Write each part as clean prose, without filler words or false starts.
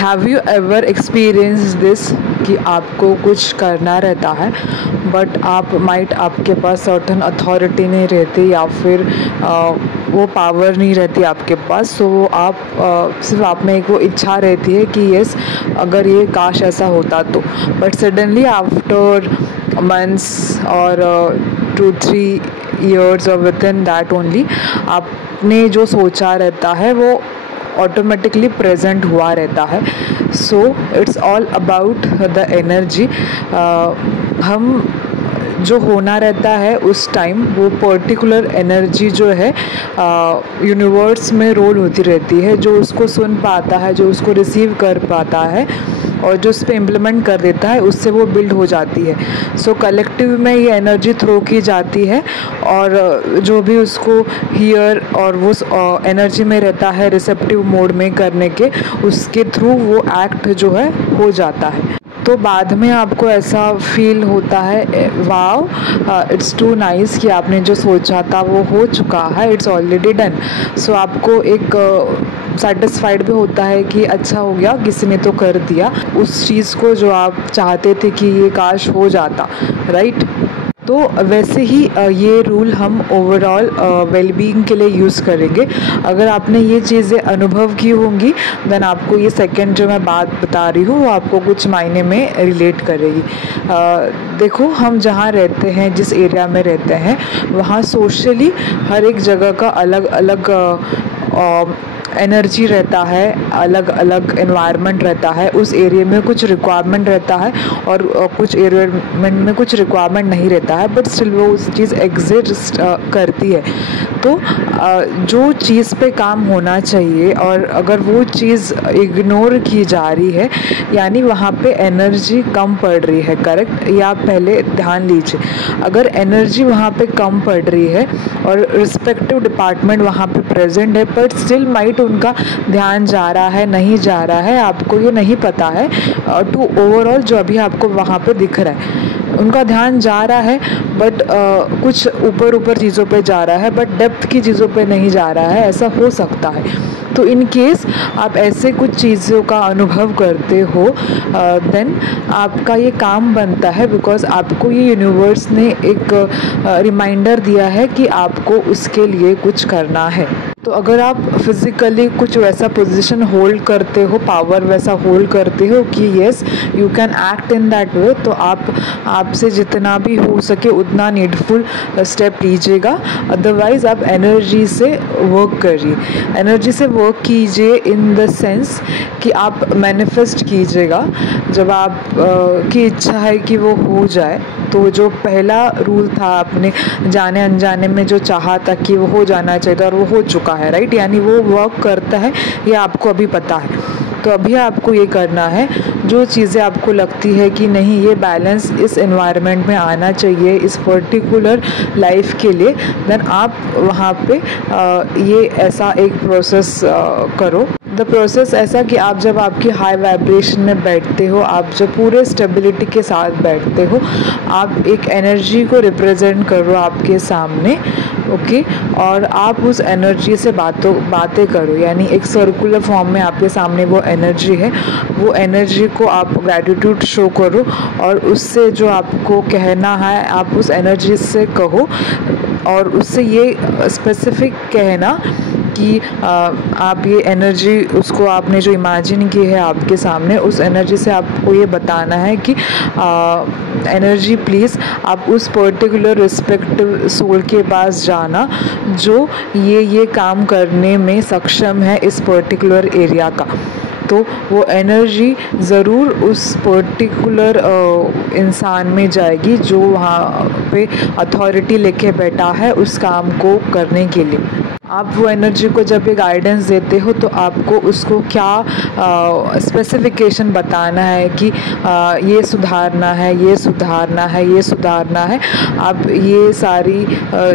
Have you ever experience this कि आपको कुछ करना रहता है बट आपके पास सर्टन अथॉरिटी नहीं रहती या फिर वो पावर नहीं रहती आपके पास, सो आप सिर्फ आप में एक वो इच्छा रहती है कि यस अगर ये काश ऐसा होता तो, बट सडनली आफ्टर मंथ्स और 2-3 years और विद इन दैट ओनली आपने जो सोचा रहता है वो ऑटोमेटिकली प्रेजेंट हुआ रहता है. So it's all about the energy. हम जो होना रहता है उस टाइम वो पर्टिकुलर एनर्जी जो है यूनिवर्स में रोल होती रहती है, जो उसको सुन पाता है, जो उसको रिसीव कर पाता है और जो उस पर इम्प्लीमेंट कर देता है उससे वो बिल्ड हो जाती है. सो कलेक्टिव में ये एनर्जी थ्रो की जाती है और जो भी उसको हियर और वो एनर्जी में रहता है रिसेप्टिव मोड में करने के, उसके थ्रू वो एक्ट जो है हो जाता है. तो बाद में आपको ऐसा फील होता है वाओ इट्स टू नाइस कि आपने जो सोचा था वो हो चुका है, इट्स ऑलरेडी डन. सो आपको एक सेटिस्फाइड भी होता है कि अच्छा हो गया, किसी ने तो कर दिया उस चीज़ को जो आप चाहते थे कि ये काश हो जाता, राइट. तो वैसे ही ये रूल हम ओवरऑल वेलबीइंग के लिए यूज़ करेंगे. अगर आपने ये चीज़ें अनुभव की होंगी देन आपको ये सेकंड जो मैं बात बता रही हूँ वो आपको कुछ मायने में रिलेट करेगी. देखो हम जहाँ रहते हैं, जिस एरिया में रहते हैं, वहाँ सोशली हर एक जगह का अलग अलग एनर्जी रहता है, अलग अलग एनवायरनमेंट रहता है. उस एरिया में कुछ रिक्वायरमेंट रहता है और कुछ एरिया में कुछ रिक्वायरमेंट नहीं रहता है, बट स्टिल वो उस चीज़ एग्जिस्ट करती है. तो जो चीज़ पे काम होना चाहिए और अगर वो चीज़ इग्नोर की जा रही है यानी वहाँ पे एनर्जी कम पड़ रही है. करेक्ट, ये आप पहले ध्यान लीजिए. अगर एनर्जी वहाँ पे कम पड़ रही है और रिस्पेक्टिव डिपार्टमेंट वहाँ पे प्रेजेंट है बट स्टिल माइट उनका ध्यान जा रहा है, नहीं जा रहा है, आपको ये नहीं पता है. टू ओवरऑल जो अभी आपको वहाँ पे दिख रहा है उनका ध्यान जा रहा है बट कुछ ऊपर चीज़ों पे जा रहा है बट डेप्थ की चीज़ों पे नहीं जा रहा है, ऐसा हो सकता है. तो इन केस आप ऐसे कुछ चीज़ों का अनुभव करते हो देन आपका ये काम बनता है बिकॉज आपको ये यूनिवर्स ने एक रिमाइंडर दिया है कि आपको उसके लिए कुछ करना है. तो अगर आप फिज़िकली कुछ वैसा पोजीशन होल्ड करते हो, पावर वैसा होल्ड करते हो कि yes you can act in that way, तो आपसे जितना भी हो सके उतना नीडफुल स्टेप लीजिएगा. अदरवाइज़ आप एनर्जी से वर्क करिए. एनर्जी से वर्क कीजिए इन द सेंस कि आप मैनिफेस्ट कीजिएगा. जब आप की इच्छा है कि वो हो जाए, तो जो पहला रूल था आपने जाने अनजाने में जो चाहा था कि वो हो जाना चाहिए और वो हो चुका है, राइट. यानी वो वर्क करता है, ये आपको अभी पता है. तो अभी आपको ये करना है जो चीज़ें आपको लगती है कि नहीं ये बैलेंस इस एनवायरनमेंट में आना चाहिए इस पर्टिकुलर लाइफ के लिए, देन आप वहाँ पे ये ऐसा एक प्रोसेस करो. द प्रोसेस ऐसा कि आप जब आपकी हाई वाइब्रेशन में बैठते हो, आप जब पूरे स्टेबिलिटी के साथ बैठते हो, आप एक एनर्जी को रिप्रेजेंट करो आपके सामने, ओके. और आप उस एनर्जी से बातें करो, यानी एक सर्कुलर फॉर्म में आपके सामने वो एनर्जी है, वो एनर्जी को आप ग्रैटिट्यूड शो करो और उससे जो आपको कहना है आप उस एनर्जी से कहो और उससे ये स्पेसिफिक कहना कि आप ये एनर्जी उसको आपने जो इमेजिन की है आपके सामने, उस एनर्जी से आपको ये बताना है कि एनर्जी प्लीज़ आप उस पर्टिकुलर रिस्पेक्टिव सोल के पास जाना जो ये काम करने में सक्षम है इस पर्टिकुलर एरिया का. तो वो एनर्जी ज़रूर उस पर्टिकुलर इंसान में जाएगी जो वहाँ पे अथॉरिटी लेके बैठा है उस काम को करने के लिए. आप वो एनर्जी को जब ये गाइडेंस देते हो तो आपको उसको क्या स्पेसिफिकेशन बताना है कि ये सुधारना है, ये सुधारना है, ये सुधारना है. आप ये सारी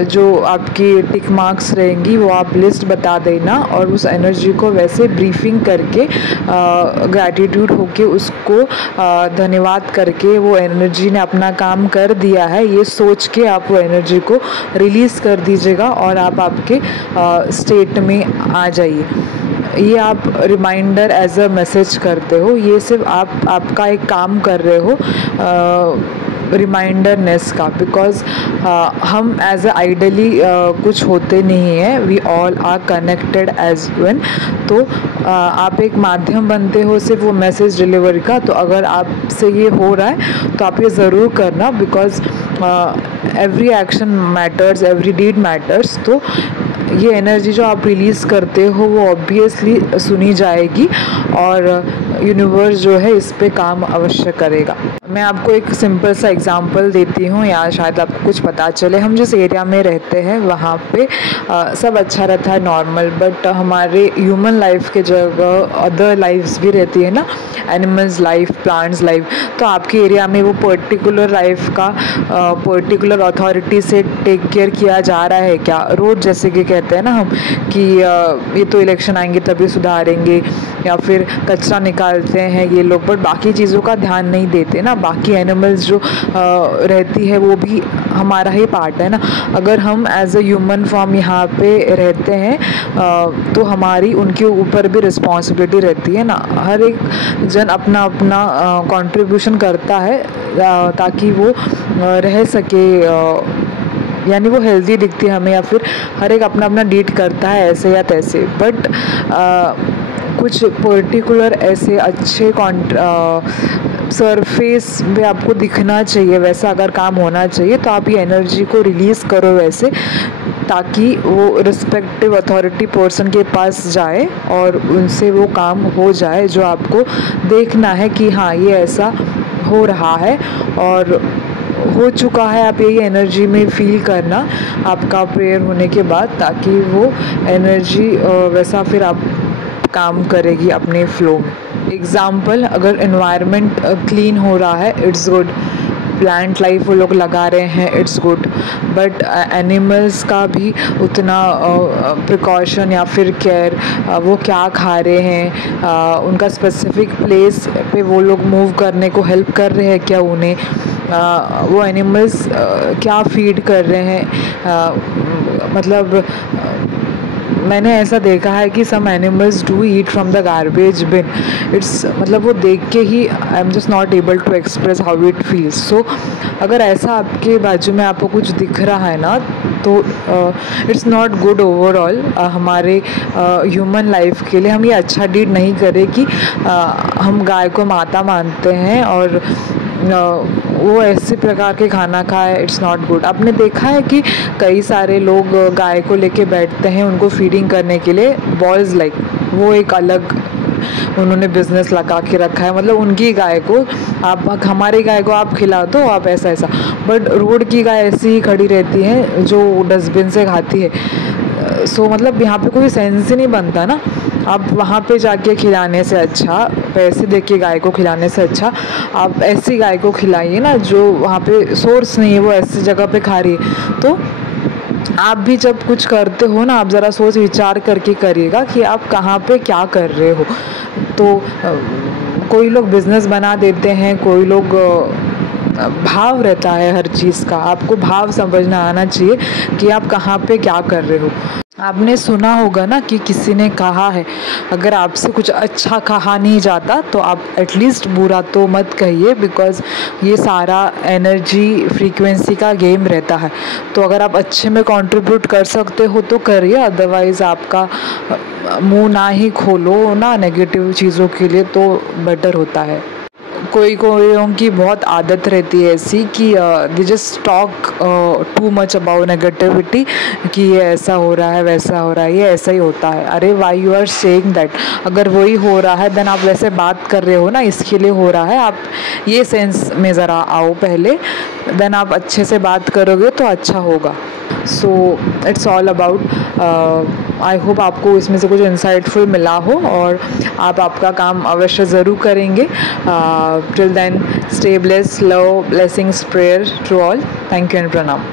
जो आपकी टिक मार्क्स रहेंगी वो आप लिस्ट बता देना और उस एनर्जी को वैसे ब्रीफिंग करके ग्रैटिट्यूड होके उसको धन्यवाद करके वो एनर्जी ने अपना काम कर दिया है ये सोच के आप वो एनर्जी को रिलीज़ कर दीजिएगा और आप आपके स्टेट में आ जाइए. ये आप रिमाइंडर एज अ मैसेज करते हो, ये सिर्फ आपका एक काम कर रहे हो रिमाइंडरनेस का, बिकॉज हम एज अ आइडली कुछ होते नहीं हैं, we all are connected as one. तो आप एक माध्यम बनते हो सिर्फ वो मैसेज डिलीवरी का। तो अगर आपसे ये हो रहा है तो आप ये ज़रूर करना, because every action matters, every deed matters. तो ये एनर्जी जो आप रिलीज़ करते हो वो ऑब्वियसली सुनी जाएगी और यूनिवर्स जो है इस पे काम अवश्य करेगा। मैं आपको एक सिंपल सा एग्जांपल देती हूँ, या शायद आपको कुछ पता चले। हम जिस एरिया में रहते हैं वहाँ पे सब अच्छा रहता है नॉर्मल, बट हमारे ह्यूमन लाइफ के जगह अदर लाइफ्स भी रहती है ना, एनिमल्स लाइफ, प्लांट्स लाइफ। तो आपके एरिया में वो पर्टिकुलर लाइफ का पर्टिकुलर अथॉरिटी से टेक केयर किया जा रहा है क्या? रोज़ जैसे कि कहते हैं ना हम कि ये तो इलेक्शन आएंगे तभी सुधारेंगे, या फिर कचरा निकालते हैं ये लोग, बट बाकी चीज़ों का ध्यान नहीं देते ना। बाकी एनिमल्स जो रहती है वो भी हमारा ही पार्ट है ना। अगर हम एज अ ह्यूमन फॉर्म यहाँ पे रहते हैं तो हमारी उनके ऊपर भी रिस्पॉन्सिबिलिटी रहती है ना। हर एक जन अपना अपना कंट्रीब्यूशन करता है ताकि वो रह सके, यानी वो हेल्दी दिखती है हमें, या फिर हर एक अपना अपना डीड करता है ऐसे या तैसे। बट कुछ पर्टिकुलर ऐसे अच्छे सरफेस पे आपको दिखना चाहिए, वैसा अगर काम होना चाहिए तो आप ये एनर्जी को रिलीज़ करो वैसे, ताकि वो रिस्पेक्टिव अथॉरिटी पर्सन के पास जाए और उनसे वो काम हो जाए जो आपको देखना है कि हाँ ये ऐसा हो रहा है और हो चुका है। आप यही एनर्जी में फील करना आपका प्रेयर होने के बाद, ताकि वो एनर्जी वैसा फिर आप काम करेगी अपने फ्लो में। एग्ज़ाम्पल, अगर एनवायरनमेंट क्लीन हो रहा है इट्स गुड, प्लांट लाइफ वो लोग लगा रहे हैं इट्स गुड, बट एनिमल्स का भी उतना प्रिकॉशन या फिर केयर, वो क्या खा रहे हैं, उनका स्पेसिफिक प्लेस पे वो लोग मूव करने को हेल्प कर रहे हैं क्या उन्हें, वो एनिमल्स क्या फीड कर रहे हैं। मतलब मैंने ऐसा देखा है कि some animals do eat from the garbage bin. It's मतलब वो देख के ही I am just not able to express how it feels. So अगर ऐसा आपके बाजू में आपको कुछ दिख रहा है ना तो इट्स नॉट गुड ओवरऑल हमारे ह्यूमन लाइफ के लिए। हम ये अच्छा डीड नहीं करें कि हम गाय को माता मानते हैं और वो ऐसे प्रकार के खाना खाए, इट्स नॉट गुड। आपने देखा है कि कई सारे लोग गाय को लेके बैठते हैं उनको फीडिंग करने के लिए, बॉयज़ लाइक वो एक अलग उन्होंने बिजनेस लगा के रखा है। मतलब उनकी गाय को आप, हमारी गाय को आप खिला दो आप ऐसा ऐसा, बट रोड की गाय ऐसी ही खड़ी रहती है जो डस्टबिन से खाती है। सो मतलब यहाँ पे कोई सेंस ही नहीं बनता ना। आप वहाँ पे जाके खिलाने से अच्छा, पैसे दे के गाय को खिलाने से अच्छा आप ऐसी गाय को खिलाइए ना जो वहाँ पे सोर्स नहीं है, वो ऐसी जगह पे खा रही है। तो आप भी जब कुछ करते हो ना, आप ज़रा सोच विचार करके करिएगा कि आप कहाँ पे क्या कर रहे हो। तो कोई लोग बिज़नेस बना देते हैं, कोई लोग भाव रहता है हर चीज़ का। आपको भाव समझना आना चाहिए कि आप कहाँ पे क्या कर रहे हो। आपने सुना होगा ना कि किसी ने कहा है अगर आपसे कुछ अच्छा कहा नहीं जाता तो आप एटलीस्ट बुरा तो मत कहिए, बिकॉज़ ये सारा एनर्जी फ्रीक्वेंसी का गेम रहता है। तो अगर आप अच्छे में कंट्रीब्यूट कर सकते हो तो करिए, अदरवाइज़ आपका मुंह ना ही खोलो ना नेगेटिव चीज़ों के लिए, तो बेटर होता है। कोई की बहुत आदत रहती है ऐसी कि they just talk too much about negativity, कि ये ऐसा हो रहा है वैसा हो रहा है, ये ऐसा ही होता है। अरे why you are saying that? अगर वही हो रहा है देन आप वैसे बात कर रहे हो ना, इसके लिए हो रहा है। आप ये सेंस में ज़रा आओ पहले, देन आप अच्छे से बात करोगे तो अच्छा होगा। So it's all about, I hope आपको इसमें से कुछ इंसाइटफुल मिला हो और आप आपका काम अवश्य ज़रूर करेंगे। Till then stay blessed, love, blessings, prayer to all. Thank you and प्रणाम।